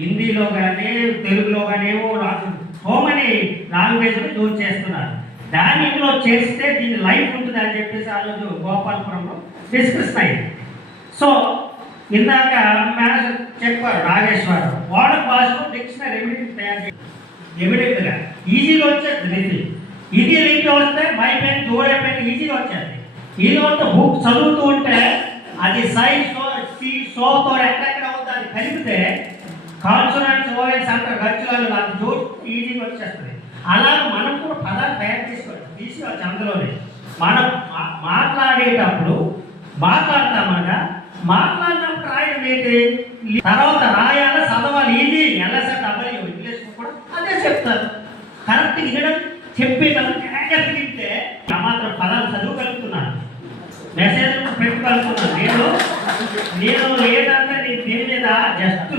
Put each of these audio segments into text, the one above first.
హిందీలో కానీ తెలుగులో కానీ సో మెనీ లాంగ్వేజ్లు యూజ్ చేస్తున్నారు. దాన్ని ఇందులో చేస్తే దీని లైఫ్ ఉంటుంది అని చెప్పేసి ఆ రోజు గోపాలపురంలో డిస్కస్ అయింది. సో ఇందాక మ్యాథ్స్ చెప్పారు నాగేశ్వరరావు, వాడ భాషలో డిక్షనరీ ఎవిడెన్స్ తయారు చేయాలి. ఎవిడెంట్గా ఈజీగా వచ్చేది ఇది లింక్ వస్తే బై పెన్ జోడే పెన్ ఈజీగా వచ్చేది. ఇది ఒక బుక్ చదువుతూ ఉంటే అది సైజ్ షోతో ఎక్కడెక్కడ అవుతుంది అది కలిపితే కాన్సోనెంట్స్ ఓవెల్స్ అంటారు గచ్చులలో అది జోడి ఈజీగా వచ్చేస్తుంది. అలా మనం కూడా పదాలు తయారు తీసుకోవచ్చు. అందులోనే మనం మాట్లాడేటప్పుడు మాట్లాడతామగా మాట్లాడినప్పుడు రాయడం ఏంటి, తర్వాత రాయాల చదవాలి ఈజీ ఎల్ఎస్ఆర్ డబ్ల్యూ ఇంగ్లీష్ కూడా అదే చెప్తారు. కరెక్ట్ వినడం చెప్పేటప్పుడు కరెక్ట్గా తింటే ఆ మాత్రం పదాలు చదువుగలుగుతున్నాను, మెసేజ్ పెట్టుకలుగుతున్నాను. నేను లేదంటే నేను దీని మీద జస్ట్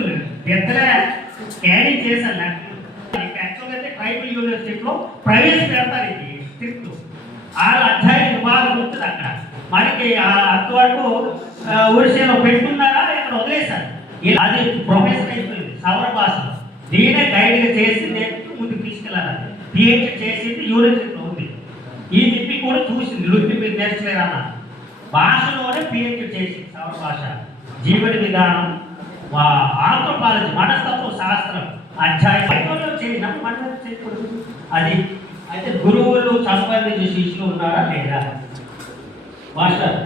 పెద్దగా స్కానింగ్ చేశాను. యాక్చువల్గా అయితే ట్రైబల్ యూనివర్సిటీలో ప్రవేశపెడతారు ఇది స్క్రిప్ట్ 6 అధ్యాయ విభాగం ఉంటుంది అక్కడ. మనకి అంతవరకు ఒరిస్సాలో పెట్టుకున్నారా ఇక్కడ వదిలేశారు. అది ప్రొఫెసర్ అయిపోయింది సౌర భాష. దీనే గైడ్గా చేసి నేను ముందుకు తీసుకెళ్ళాలి. పిహెచ్డి చేసింది యూనివర్సిటీలో ఉంది. ఈ లిపి కూడా చూసింది, లిపి మీరు నేర్చలేరన్న భాషలోనే పిహెచ్డి చేసింది సౌర భాష. జీవన విధానం, ఆంథ్రోపాలజీ మనస్తత్వ శాస్త్రం అధ్యాయం చేసినప్పుడు మనం చేయకూడదు. అది అయితే గురువులు సంబంధించిన శిష్యులు ఉన్నారా లేదా? మాస్టర్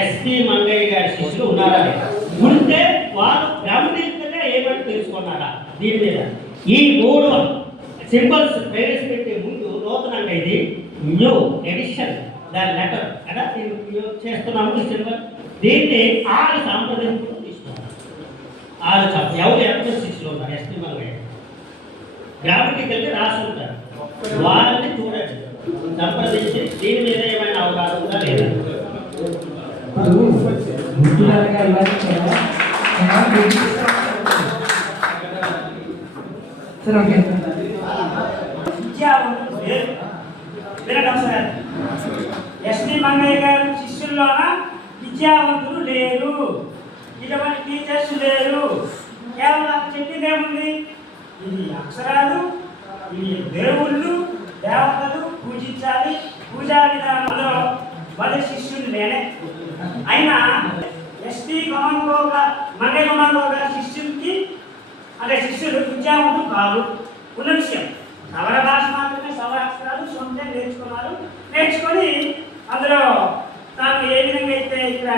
ఎస్పి మంగయ్య గారి శిష్యులు ఉన్నారా లేదా? ఉంటే వారు గమనించగా ఏమంటే తెలుసుకున్నారా దీని మీద? ఈ 3 సింబల్స్ ప్రవేశపెట్టే ముందు నూతనంగా ఇది న్యూ ఎడిషన్ దాని లెటర్ కదా చేస్తున్నాము సింబల్. దీన్ని 6 సంప్రదింపులు తీసుకున్నారు. 6 ఎవరు ఎంత శిష్యులు ఉన్నారు ఎస్పి మంగయ్య గ్రామకి వెళ్ళి రాసి ఉంటారు. వాళ్ళని చూడండి, సంప్రదించి దీని మీద ఏమైనా అవగాహన ఉందా లేదా? ఎస్పి మంగయ్య గారి శిష్యుల్లోన విద్యావంతులు లేరు, ఇటువంటి టీచర్స్ లేరు. కేవలం చెప్పిందేముంది, ఇది అక్షరాలు, ఇవి దేవుళ్ళు దేవతలు పూజించాలి, పూజా విధానంలో మొదటి శిష్యుడు నేనే. అయినా ఎస్పి మంగయ్య గుణంగోగ శిష్యుడికి అంటే శిష్యుడు విద్యావంతులు కాదు ఉన్న విషయం. సవర భాష మాత్రమే సవర అక్షరాలు సొంత నేర్చుకొని అందులో తాను ఏ విధంగా అయితే ఇక్కడ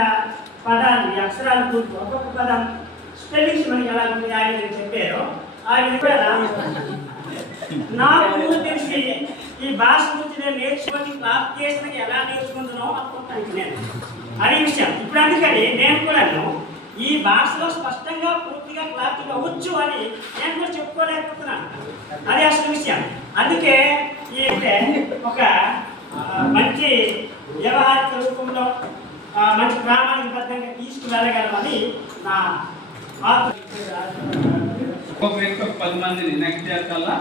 పదాలు ఈ అక్షరాలు ఒక్కొక్క పదం స్పెల్లింగ్స్ మనకి ఎలా ఉంది ఆ విధంగా చెప్పారో ఆ విధంగా నాకు తెలిసి ఈ భాష గురించి నేను నేర్చుకొని క్లాస్ చేసిన ఎలా నేర్చుకుంటున్నావు అనుకుంటాను నేను అదే విషయం. ఇప్పుడు అందుకని నేను కూడా ఈ భాషలో స్పష్టంగా పూర్తిగా క్లారిటీగా వచ్చు అని నేను కూడా చెప్పుకోలేకపోతున్నాను. అదే అసలు విషయం. అందుకే ఈ ఒక మంచి వ్యవహారిక రూపంలో మంచి ప్రామాణికబద్ధంగా తీసుకువెళ్ళగలమని నా ఒక వ్యక్తి 10 మందిని నెక్స్ట్ ఇయర్ కల్లా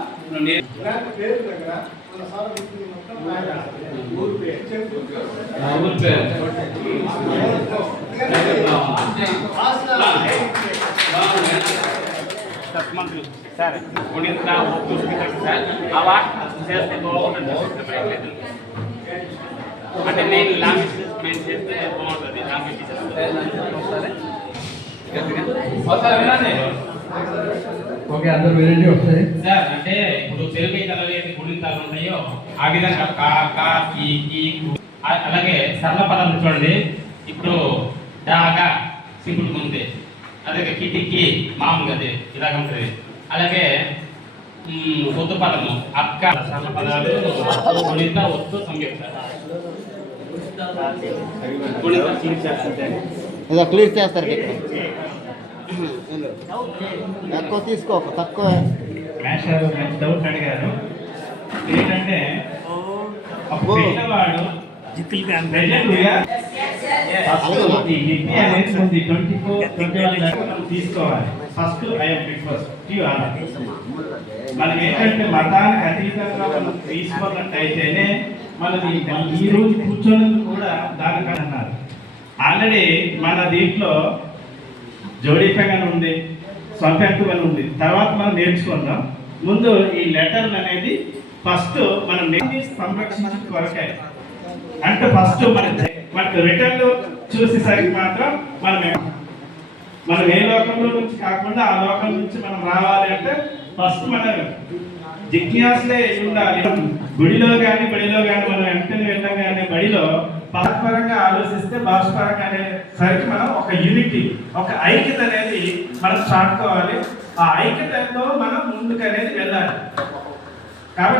సార్ అలా చేస్తే బాగుంటుంది. అంటే నేను లాంగ్వేజ్ మెయిన్ చేస్తే బాగుంటుంది. లాంగ్వేజ్ ఓకే, అందరూ వినండి ఒకసారి. సార్ అంటే ఇప్పుడు తెలుగు అయితే గుణింతాలు ఉన్నాయో ఆ విధంగా కా కా కీ కీ అలాగే సరళ పదాలు చూడండి. ఇప్పుడు డాగా సింపుల్ ఉంది, అదే కిటికీ మామూలుగా అదే ఇలాగ ఉంటుంది. అలాగే పొద్దు పదము అక్క సరళ పదాలు గుణిత వస్తు సంయుక్త క్లియర్ చేస్తారు. ఎక్కువ తీసుకోక తక్కువ. మేషారు మంచి డౌట్ అడిగారు. ఏంటంటే పిల్లవాడు తీసుకోవాలి. ఫస్ట్ మనం ఏంటంటే మతానికి అతీతంగా మనం తీసుకున్నట్టయితేనే మనది ఈ రోజు కూర్చోడానికి కూడా దానికని అన్నారు. ఆల్రెడీ మన దీంట్లో జోడీకంగా ఉంది, స్వల్పంతుగా ఉంది. తర్వాత మనం నేర్చుకుందాం. ముందు ఈ లెటర్ అనేది ఫస్ట్ మనం సంరక్షించడం కొరకే. అంటే ఫస్ట్ మనకు రిటర్న్ చూసేసరికి మాత్రం మనం ఏ లోకంలో నుంచి కాకుండా ఆ లోకం నుంచి మనం రావాలి అంటే ఫస్ట్ మన జిజ్ఞాసలే ఉండాలి. గుడిలో కానీ బడిలో కానీ మనం వెంటనే వెళ్ళగానే బడిలో పరస్పరంగా ఆలోచిస్తే భాషపరంగా అనేసరికి మనం ఒక యూనిటీ, ఒక ఐక్యత అనేది మనం చాటుకోవాలి. ఆ ఐక్యతలో మనం ముందుకు అనేది వెళ్ళాలి. కాబట్టి